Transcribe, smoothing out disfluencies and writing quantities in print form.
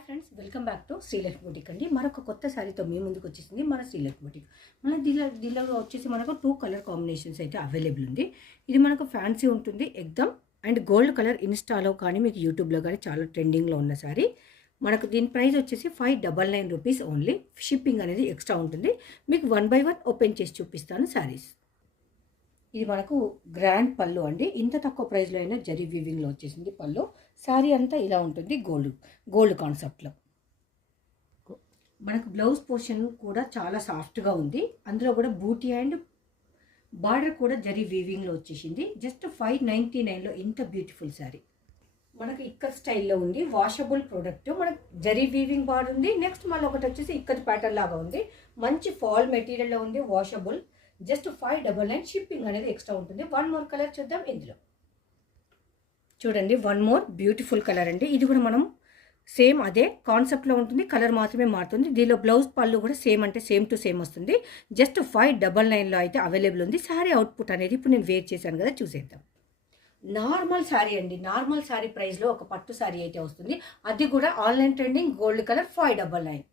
Hi friends, welcome back to Srilakshmi boutique అండి. మరొక కొత్త శారీతో మీ ముందుకు వచ్చేసింది మన శ్రీలక్ష్మి బుటిక్. మన దీనిలో వచ్చేసి మనకు 2 కలర్ కాంబినేషన్స్ అయితే అవైలబుల్ ఉంది. ఇది మనకు ఫ్యాన్సీ ఉంటుంది ఎగ్దమ్ అండ్ గోల్డ్ కలర్. ఇన్స్టాలో కానీ మీకు యూట్యూబ్లో కానీ చాలా ట్రెండింగ్లో ఉన్న శారీ. మనకు దీని ప్రైస్ వచ్చేసి 599 రూపీస్ ఓన్లీ. షిప్పింగ్ అనేది ఎక్స్ట్రా ఉంటుంది. మీకు 1 బై 1 ఓపెన్ చేసి చూపిస్తాను శారీస్. ఇది మనకు గ్రాండ్ పళ్ళు అండి. ఇంత తక్కువ ప్రైస్లో అయినా జరీ వీవింగ్లో వచ్చేసింది పళ్ళు. శారీ అంతా ఇలా ఉంటుంది, గోల్డ్ కాన్సెప్ట్లో. మనకు బ్లౌజ్ పోర్షన్ కూడా చాలా సాఫ్ట్గా ఉంది. అందులో కూడా బూటీ అండ్ బార్డర్ కూడా జరీ వీవింగ్లో వచ్చేసింది. జస్ట్ 599లో ఇంత బ్యూటిఫుల్ శారీ. మనకు ఇక్కత్ స్టైల్లో ఉంది, వాషబుల్ ప్రోడక్ట్. మనకు జరీ వీవింగ్ బార్డర్ ఉంది. నెక్స్ట్ మళ్ళీ ఒకటి వచ్చేసి ఇక్కత్ ప్యాటర్న్ లాగా ఉంది. మంచి ఫాల్ మెటీరియల్లో ఉంది, వాషబుల్. జస్ట్ 599. షిప్పింగ్ అనేది ఎక్స్ట్రా ఉంటుంది. 1 మోర్ కలర్ చూద్దాం. ఇందులో చూడండి, 1 మోర్ బ్యూటిఫుల్ కలర్ అండి. ఇది కూడా మనం సేమ్ అదే కాన్సెప్ట్లో ఉంటుంది, కలర్ మాత్రమే మారుతుంది. దీనిలో బ్లౌజ్ పళ్ళు కూడా సేమ్ అంటే సేమ్ టు సేమ్ వస్తుంది. జస్ట్ 599లో అయితే అవైలబుల్ ఉంది. శారీ అవుట్పుట్ అనేది ఇప్పుడు నేను వేర్ చేశాను కదా, చూసేద్దాం. నార్మల్ శారీ అండి. నార్మల్ శారీ ప్రైస్లో ఒక పట్టు శారీ అయితే వస్తుంది. అది కూడా ఆన్లైన్ ట్రెండింగ్ గోల్డ్ కలర్ 599.